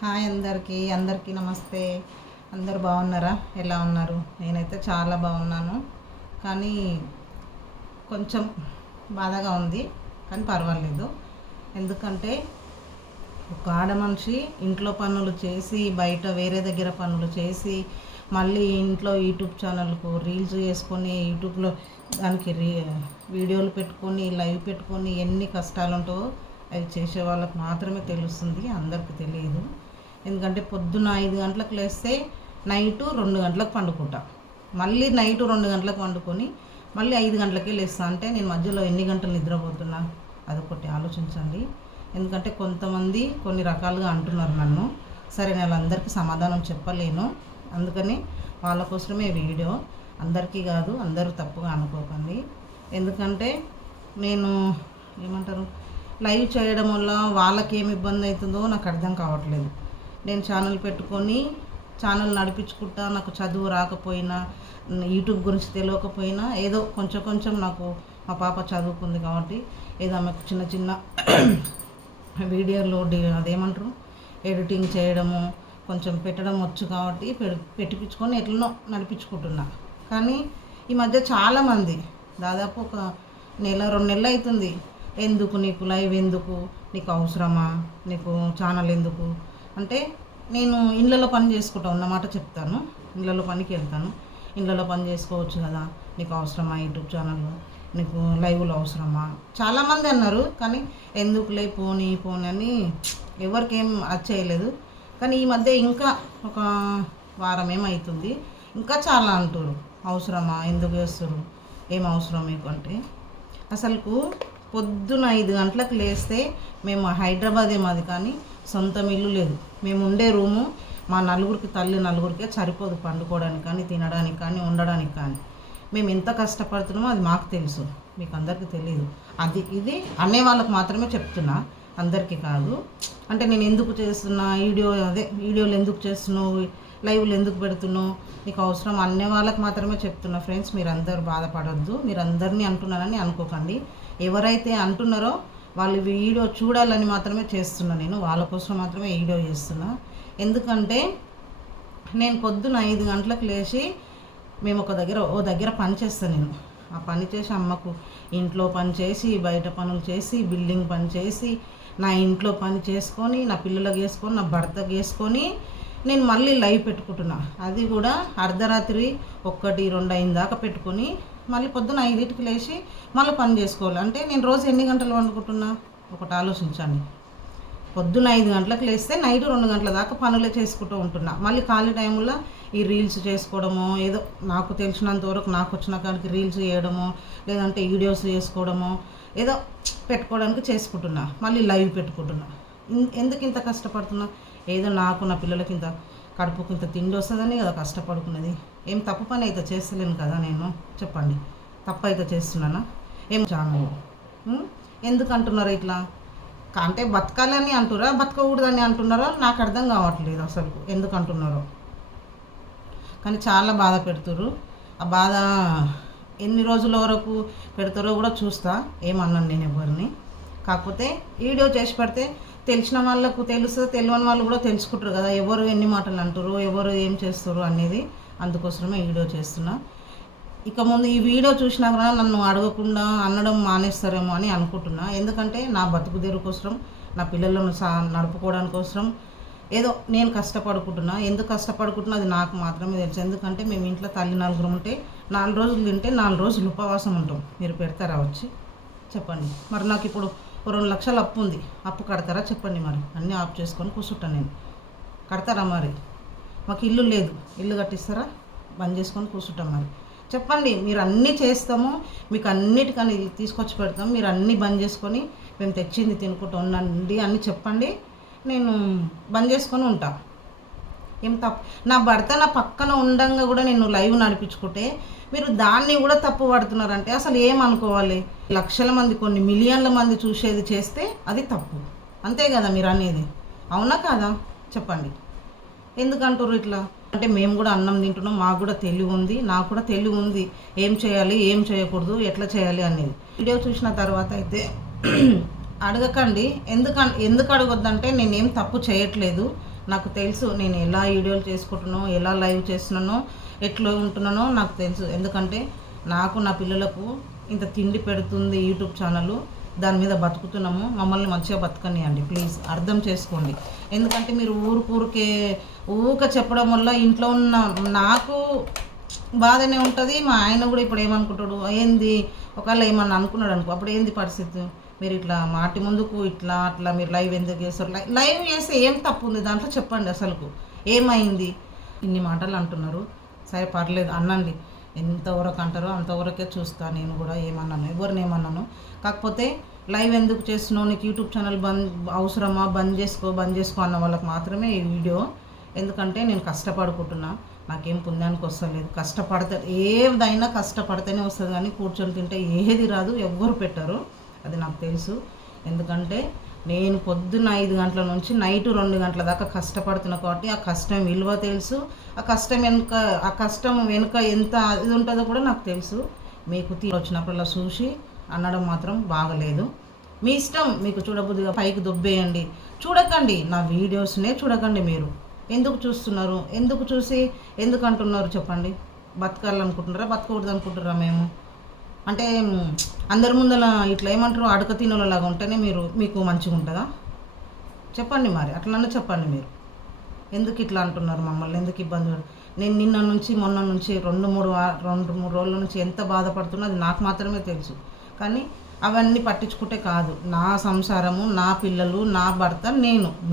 Hi అందరికీ నమస్తే. అందరు బాగున్నారా? ఎలా ఉన్నారు? నేనైతే చాలా బాగున్నాను. కానీ కొంచెం బాధగా ఉంది, కానీ పర్వాలేదు. ఎందుకంటే ఒక ఆడ మనిషి ఇంట్లో పనులు చేసి బయట వేరే దగ్గర పనులు చేసి మళ్ళీ ఇంట్లో యూట్యూబ్ ఛానల్కు రీల్స్ చేసుకొని యూట్యూబ్లో దానికి వీడియోలు పెట్టుకొని లైవ్ పెట్టుకొని ఎన్ని కష్టాలు ఉంటాయో అవి చేసే వాళ్ళకు మాత్రమే తెలుస్తుంది, అందరికీ తెలియదు. ఎందుకంటే పొద్దున్న 5 గంటలకు లేస్తే నైటు 2 గంటలకు పండుకుంటా, మళ్ళీ నైటు 2 గంటలకు పండుకొని మళ్ళీ 5 గంటలకే లేస్తా. అంటే నేను మధ్యలో ఎన్ని గంటలు నిద్రపోతున్నా అదొకటి ఆలోచించండి. ఎందుకంటే కొంతమంది కొన్ని రకాలుగా అంటున్నారు నన్ను, సరే నేను వాళ్ళందరికీ సమాధానం చెప్పలేను. అందుకని వాళ్ళ కోసమే వీడియో, అందరికీ కాదు, అందరూ తప్పుగా అనుకోకండి. ఎందుకంటే నేను ఏమంటారు లైవ్ చేయడం వల్ల వాళ్ళకి ఏమి ఇబ్బంది అవుతుందో నాకు అర్థం కావట్లేదు. నేను ఛానల్ పెట్టుకొని ఛానల్ నడిపించుకుంటా, నాకు చదువు రాకపోయినా యూట్యూబ్ గురించి తెలియకపోయినా ఏదో కొంచెం నాకు మా పాప చదువుకుంది కాబట్టి ఏదో ఆమెకు చిన్న చిన్న వీడియోలో అదేమంటారు ఎడిటింగ్ చేయడము కొంచెం పెట్టడం వచ్చు కాబట్టి పెట్టించుకొని ఎట్లనో నడిపించుకుంటున్నా. కానీ ఈ మధ్య చాలామంది దాదాపు ఒక 1-2 నెలలు అవుతుంది, ఎందుకు నీకు లైవ్, ఎందుకు నీకు అవసరమా, నీకు ఛానల్ ఎందుకు అంటే, నేను ఇళ్ళలో పని చేసుకుంటా ఉన్నమాట చెప్తాను. ఇళ్ళలో పనికి వెళ్తాను, ఇళ్ళలో పని చేసుకోవచ్చు కదా, నీకు అవసరమా యూట్యూబ్ ఛానల్, నీకు లైవ్లో అవసరమా చాలామంది అన్నారు. కానీ ఎందుకులే పోనీ అని ఎవరికేం అది చేయలేదు. కానీ ఈ మధ్య ఇంకా ఒక వారం ఏమవుతుంది ఇంకా చాలా అంటారు, అవసరమా, ఎందుకు చేస్తారు, ఏం అవసరం మీకు అంటే. అసలుకు పొద్దున 5 గంటలకు లేస్తే మేము హైదరాబాదే మాది, కానీ సొంతం ఇల్లు లేదు. మేము ఉండే రూము మా నలుగురికే సరిపోదు పండుకోవడానికి కానీ, తినడానికి కానీ, ఉండడానికి కానీ. మేము ఎంత కష్టపడుతున్నామో అది మాకు తెలుసు, మీకు అందరికీ తెలియదు. ఇది అనే వాళ్ళకి మాత్రమే చెప్తున్నా, అందరికీ కాదు. అంటే నేను ఎందుకు చేస్తున్నా వీడియోలు ఎందుకు చేస్తున్నావు, లైవ్లు ఎందుకు పెడుతున్నావు, నీకు అవసరం అనే వాళ్ళకి మాత్రమే చెప్తున్నా. ఫ్రెండ్స్, మీరు అందరూ బాధపడొద్దు, మీరు అందరినీ అంటున్నారని అనుకోకండి. ఎవరైతే అంటున్నారో వాళ్ళు వీడియో చూడాలని మాత్రమే చేస్తున్నా, నేను వాళ్ళ కోసం మాత్రమే వీడియో చేస్తున్నా. ఎందుకంటే నేను పొద్దున 5 గంటలకు లేచి మేము ఓ దగ్గర పని చేస్తాను. నేను ఆ పని చేసి అమ్మకు ఇంట్లో పని చేసి, బయట పనులు చేసి, బిల్డింగ్ పని చేసి, నా ఇంట్లో పని చేసుకొని, నా పిల్లలకు వేసుకొని, నా భర్తకు వేసుకొని నేను మళ్ళీ లైవ్ పెట్టుకుంటున్నా. అది కూడా అర్ధరాత్రి 1-2 అయిన దాకా పెట్టుకొని మళ్ళీ పొద్దున 5కి లేచి మళ్ళీ పని చేసుకోవాలి. అంటే నేను రోజు ఎన్ని గంటలు వండుకుంటున్నా ఒకటి ఆలోచించండి. పొద్దున 5 గంటలకు లేస్తే నైట్ 2 గంటల దాకా పనులే చేసుకుంటూ ఉంటున్నా. మళ్ళీ ఖాళీ టైంలో ఈ రీల్స్ చేసుకోవడమో, ఏదో నాకు తెలిసినంత వరకు నాకు వచ్చిన కాడికి రీల్స్ చేయడమో, లేదంటే వీడియోస్ చేసుకోవడమో, ఏదో పెట్టుకోవడానికి చేసుకుంటున్నా. మళ్ళీ లైవ్ పెట్టుకుంటున్నా. ఎందుకు ఇంత కష్టపడుతున్నా? ఏదో నాకు నా పిల్లలకి ఇంత కడుపుకి ఇంత తిండి వస్తుందని కదా కష్టపడుకున్నది. ఏం తప్పు పని అయితే చేస్తలేను కదా నేను, చెప్పండి. తప్పు అయితే చేస్తున్నానా? ఏం ఛానల్ ఎందుకు అంటున్నారు ఇట్లా? అంటే బతకాలని అంటున్నారా, బతకకూడదని అంటున్నారో నాకు అర్థం కావట్లేదు అసలు ఎందుకు అంటున్నారో. కానీ చాలా బాధ పెడుతుర్రు. ఆ బాధ ఎన్ని రోజుల వరకు పెడతారో కూడా చూస్తా, ఏమన్నాను నేను ఎవరిని. కాకపోతే వీడియో చేసి పెడితే తెలిసిన వాళ్ళకు తెలుస్తుంది, తెలియని వాళ్ళు కూడా తెలుసుకుంటారు కదా, ఎవరు ఎన్ని మాటలు అంటారు, ఎవరు ఏం చేస్తారు అనేది. అందుకోసమే వీడియో చేస్తున్నా. ఇక ముందు ఈ వీడియో చూసినా కూడా నన్ను అడగకుండా అనడం మానేస్తారేమో అని అనుకుంటున్నా. ఎందుకంటే నా బతుకు తెరువు కోసం, నా పిల్లలను నడుపుకోవడానికి కోసం ఏదో నేను కష్టపడుకుంటున్నా. ఎందుకు కష్టపడుకుంటున్నా అది నాకు మాత్రమే తెలుసు. ఎందుకంటే మేము ఇంట్లో తల్లి 4 ఉంటే 4 రోజులు తింటే 4 రోజులు ఉపవాసం ఉంటాం. మీరు పెడతారా వచ్చి చెప్పండి? మరి నాకు ఇప్పుడు 2 లక్షలు అప్పు ఉంది, అప్పు కడతారా చెప్పండి? మరి అన్నీ ఆఫ్ చేసుకొని కూర్చుంటాను నేను, కడతారా? మరి మాకు ఇల్లు లేదు, ఇల్లు కట్టిస్తారా? బంద్ చేసుకొని కూర్చుంటాం. మరి చెప్పండి. మీరు అన్నీ చేస్తాము, మీకు అన్నిటికని తీసుకొచ్చి పెడతాం, మీరు అన్నీ బంద్ చేసుకొని మేము తెచ్చింది తినుకుంటూ ఉండండి అని చెప్పండి. నేను బంద్ చేసుకొని ఉంటా. ఏం తప్పు? నా భర్త నా పక్కన ఉండంగా కూడా నేను లైవ్ నడిపించుకుంటే మీరు దాన్ని కూడా తప్పు పడుతున్నారంటే అసలు ఏమనుకోవాలి? లక్షల మంది, కొన్ని మిలియన్ల మంది చూసేది చేస్తే అది తప్పు, అంతే కదా మీరు అనేది? అవునా కాదా చెప్పండి? ఎందుకంటారు ఇట్లా? అంటే మేము కూడా అన్నం తింటున్నాం, మాకు కూడా తెలివి ఉంది, నాకు కూడా తెలివి ఉంది, ఏం చేయాలి, ఏం చేయకూడదు, ఎట్లా చేయాలి అనేది. వీడియో చూసిన తర్వాత అయితే అడగకండి. ఎందుకు అడగొద్దంటే నేనేం తప్పు చేయట్లేదు, నాకు తెలుసు నేను ఎలా వీడియోలు చేసుకుంటున్నానో, ఎలా లైవ్ చేస్తున్నానో, ఎట్లా ఉంటున్నానో నాకు తెలుసు. ఎందుకంటే నాకు, నా పిల్లలకు ఇంత తిండి పెడుతుంది యూట్యూబ్ ఛానల్. దాని మీద బతుకుతున్నాము. మమ్మల్ని మంచిగా బతకనియండి ప్లీజ్, అర్థం చేసుకోండి. ఎందుకంటే మీరు ఊరికే చెప్పడం వల్ల ఇంట్లో ఉన్న నాకు బాధనే ఉంటుంది. మా ఆయన కూడా ఇప్పుడు ఏమనుకుంటాడు, ఏంది ఒకవేళ ఏమన్నా అనుకున్నాడు అనుకో, అప్పుడు ఏంది పరిస్థితి? మీరు ఇట్లా మాటి ముందుకు ఇట్లా అట్లా మీరు లైవ్ ఎందుకు చేస్తారు? లైవ్ చేస్తే ఏం తప్పు ఉంది దాంట్లో చెప్పండి. అసలుకు ఏమైంది? ఇన్ని మాటలు అంటున్నారు. సరే పర్లేదు అనండి, ఎంతవరకు అంటారో అంతవరకే చూస్తా. నేను కూడా ఏమన్నాను, ఎవరిని ఏమన్నాను. కాకపోతే లైవ్ ఎందుకు చేస్తున్నావు, నీకు యూట్యూబ్ ఛానల్ అవసరమా, బంద్ చేసుకో అన్న వాళ్ళకి మాత్రమే ఈ వీడియో. ఎందుకంటే నేను కష్టపడుకుంటున్నా, నాకేం పుణ్యానికి వస్తలేదు. ఏదైనా కష్టపడితేనే వస్తుంది, కానీ కూర్చొని తింటే ఏది రాదు, ఎవ్వరు పెట్టరు. అది నాకు తెలుసు. ఎందుకంటే నేను పొద్దున్న 5 గంటల నుంచి నైట్ 2 గంటల దాకా కష్టపడుతున్నా కాబట్టి ఆ కష్టం విలువ తెలుసు. ఆ కష్టం వెనుక ఎంత ఇది ఉంటుందో కూడా నాకు తెలుసు. మీకు వచ్చినప్పుడల్లా చూసి అనడం మాత్రం బాగలేదు. మీ ఇష్టం, మీకు చూడబుద్ధిగా పైకి దొబ్బేయండి. చూడకండి, నా వీడియోస్నే చూడకండి. మీరు ఎందుకు చూస్తున్నారు? ఎందుకు చూసి ఎందుకు అంటున్నారు చెప్పండి? బతకాలనుకుంటున్నారా, బతకూడదు అనుకుంటున్నారా? మేము అంటే అందరి ముందర ఇట్లా ఏమంటారు, అడక తినలాగా ఉంటేనే మీకు మంచిగా ఉంటుందా? చెప్పండి మరి, అట్లనే చెప్పండి. మీరు ఎందుకు ఇట్లా అంటున్నారు? మమ్మల్ని ఎందుకు ఇబ్బంది? నేను నిన్న నుంచి మొన్న నుంచి 2-3 రోజుల నుంచి ఎంత బాధపడుతున్నా అది నాకు మాత్రమే తెలుసు. కానీ అవన్నీ పట్టించుకుంటే కాదు. నా సంసారము, నా పిల్లలు, నా భర్త,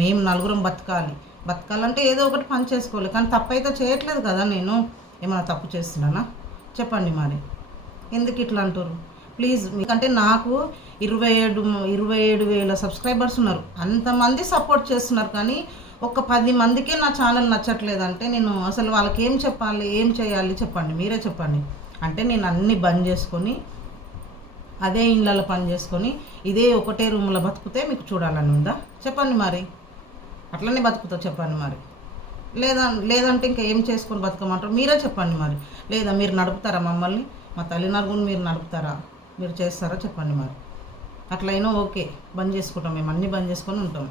మేము నలుగురం బతకాలంటే ఏదో ఒకటి పని చేసుకోవాలి. కానీ తప్పైతే చేయట్లేదు కదా. నేను ఏమైనా తప్పు చేస్తున్నానా? చెప్పండి మరి, ఎందుకు ఇట్లా అంటారు? ప్లీజ్, మీకంటే నాకు 27,000 సబ్స్క్రైబర్స్ ఉన్నారు. అంతమంది సపోర్ట్ చేస్తున్నారు. కానీ ఒక 10 మందికే నా ఛానల్ నచ్చట్లేదంటే నేను అసలు వాళ్ళకి ఏం చెప్పాలి, ఏం చేయాలి చెప్పండి, మీరే చెప్పండి. అంటే నేను అన్నీ బంద్ చేసుకొని అదే ఇళ్ళలో పని చేసుకొని ఇదే ఒకటే రూమ్లో బతికితే మీకు చూడాలని ఉందా? చెప్పండి మరి, అట్లనే బతుకుతా చెప్పండి మరి. లేదంటే ఇంకా ఏం చేసుకొని బతకమంటారు? మీరే చెప్పండి మరి. లేదా మీరు నడుపుతారా మమ్మల్ని, మా తల్లిదండ్రులను మీరు నడుపుతారా, మీరు చేస్తారా చెప్పండి మరి. అట్లయినా ఓకే, బంద్ చేసుకుంటాం, మేము అన్నీ బంద్ చేసుకొని ఉంటాం.